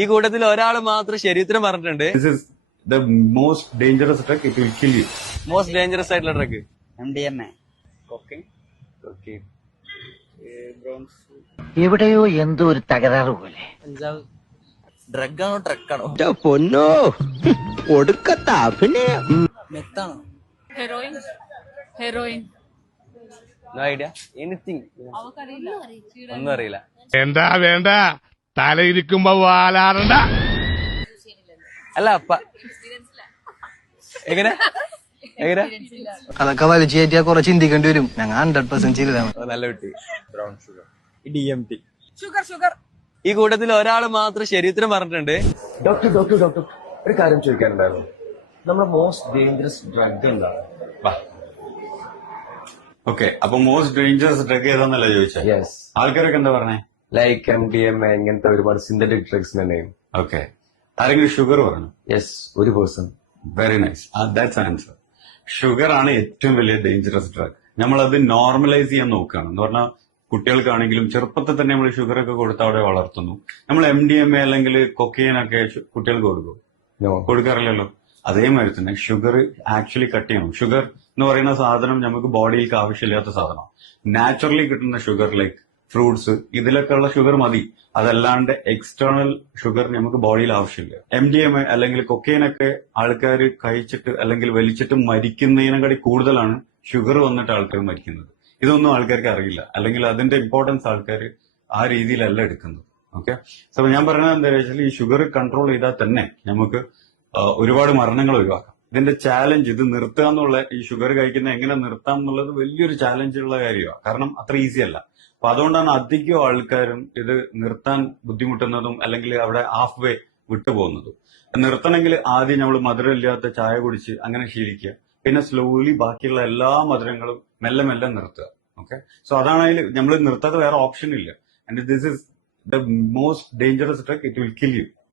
ഈ കൂട്ടത്തിൽ ഒരാൾ മാത്രം ശരീരത്തിന് പറഞ്ഞിട്ടുണ്ട്. This is the most dangerous drug. It will kill you. Most dangerous ആയിട്ടുള്ള ഡ്രഗ് MDMA. എവിടെയോ എന്തോ ഒരു തകരാറ് പോലെ. ഡ്രഗാണോ ട്രക്കാണോ? പൊന്നോ ഒടുക്കത്ത അഭിനയം. മെത്താണോ? Heroin no idea anything. ഒന്നും അറിയില്ല. വേണ്ട വേണ്ട, തലയിരിക്കുമ്പോ വാലാറണ്ട. അല്ല എങ്ങനെ എങ്ങനെ അതൊക്കെ വലിച്ചു കയറ്റിയാ കുറെ ചിന്തിക്കേണ്ടി വരും. ഞങ്ങൾ 100% ചെയ്തതാണ്. നല്ല കുട്ടി. Brown sugar, DMT. ഈ കൂട്ടത്തിൽ ഒരാൾ മാത്രം ശരീരത്തിന് പറഞ്ഞിട്ടുണ്ട്. ഡോക്ടർ ഒരു കാര്യം ചോദിക്കാനുണ്ടായിരുന്നു. നമ്മുടെ മോസ്റ്റ് ഡേഞ്ചറസ് ഡ്രഗ് എന്താണ്? ഓക്കെ, അപ്പൊ മോസ്റ്റ് ഡേഞ്ചറസ് ഡ്രഗ് ഏതാന്നല്ല ചോദിച്ചത്. യെസ്, ആൾക്കാരൊക്കെ എന്താ പറഞ്ഞേ? ലൈക്ക് MDMA ഇങ്ങനത്തെ ഒരുപാട് സിന്തറ്റിക് ഡ്രഗ്സിന്റെ നെയിം. ഓക്കെ, ആരെങ്കിലും ഷുഗർ പറഞ്ഞു? യെസ്, ഒരു person. Very nice, that's answer. Sugar ആണ് ഏറ്റവും വലിയ ഡേഞ്ചറസ് ഡ്രഗ്. നമ്മളത് നോർമലൈസ് ചെയ്യാൻ നോക്കുകയാണ്. എന്ന് പറഞ്ഞാൽ കുട്ടികൾക്കാണെങ്കിലും ചെറുപ്പത്തിൽ തന്നെ നമ്മൾ ഷുഗർ ഒക്കെ കൊടുത്ത് അവിടെ വളർത്തുന്നു. നമ്മൾ MDMA അല്ലെങ്കിൽ കൊക്കെയിൻ ഒക്കെ കുട്ടികൾക്ക് കൊടുക്കും? കൊടുക്കാറില്ലല്ലോ. അതേമാതിരി തന്നെ ഷുഗർ ആക്ച്വലി കട്ട് ചെയ്യണം. ഷുഗർ എന്ന് പറയുന്ന സാധനം നമുക്ക് ബോഡിയിലേക്ക് ആവശ്യമില്ലാത്ത സാധനം. നാച്ചുറലി കിട്ടുന്ന ഷുഗർ ലൈക്ക് ഫ്രൂട്ട്സ്, ഇതിലൊക്കെ ഉള്ള ഷുഗർ മതി. അതല്ലാണ്ട് എക്സ്റ്റേണൽ ഷുഗർ നമുക്ക് ബോഡിയിൽ ആവശ്യമില്ല. MDMA അല്ലെങ്കിൽ കൊക്കെയിനൊക്കെ ആൾക്കാർ കഴിച്ചിട്ട് അല്ലെങ്കിൽ വലിച്ചിട്ട് മരിക്കുന്നതിനെക്കാട്ടി കൂടുതലാണ് ഷുഗർ വന്നിട്ട് ആൾക്കാർ മരിക്കുന്നത്. ഇതൊന്നും ആൾക്കാർക്ക് അറിയില്ല, അല്ലെങ്കിൽ അതിന്റെ ഇമ്പോർട്ടൻസ് ആൾക്കാർ ആ രീതിയിലല്ല എടുക്കുന്നത്. ഓക്കെ, സോ ഞാൻ പറയുന്നത് എന്താ വെച്ചാൽ ഈ ഷുഗർ കൺട്രോൾ ചെയ്താൽ തന്നെ നമുക്ക് ഒരുപാട് മരണങ്ങൾ ഒഴിവാക്കാം. ഇതിന്റെ ചാലഞ്ച് ഇത് നിർത്തുക എന്നുള്ള, ഈ ഷുഗർ കഴിക്കുന്നത് എങ്ങനെ നിർത്താം എന്നുള്ളത് വലിയൊരു ചാലഞ്ചുള്ള കാര്യമാണ്. കാരണം അത്ര ഈസി അല്ല. അപ്പൊ അതുകൊണ്ടാണ് അധികം ആൾക്കാരും ഇത് നിർത്താൻ ബുദ്ധിമുട്ടുന്നതും അല്ലെങ്കിൽ അവിടെ ഹാഫ് വേ വിട്ടുപോകുന്നതും. നിർത്തണമെങ്കിൽ ആദ്യം നമ്മൾ മധുരമില്ലാത്ത ചായ കുടിച്ച് അങ്ങനെ ശീലിക്കുക. പിന്നെ സ്ലോലി ബാക്കിയുള്ള എല്ലാ മധുരങ്ങളും മെല്ലെ മെല്ലെ നിർത്തുക. ഓക്കെ, സോ അതാണ് അതിൽ നമ്മൾ നിർത്താതെ വേറെ ഓപ്ഷൻ ഇല്ല. And this is the most dangerous drug. It will kill you.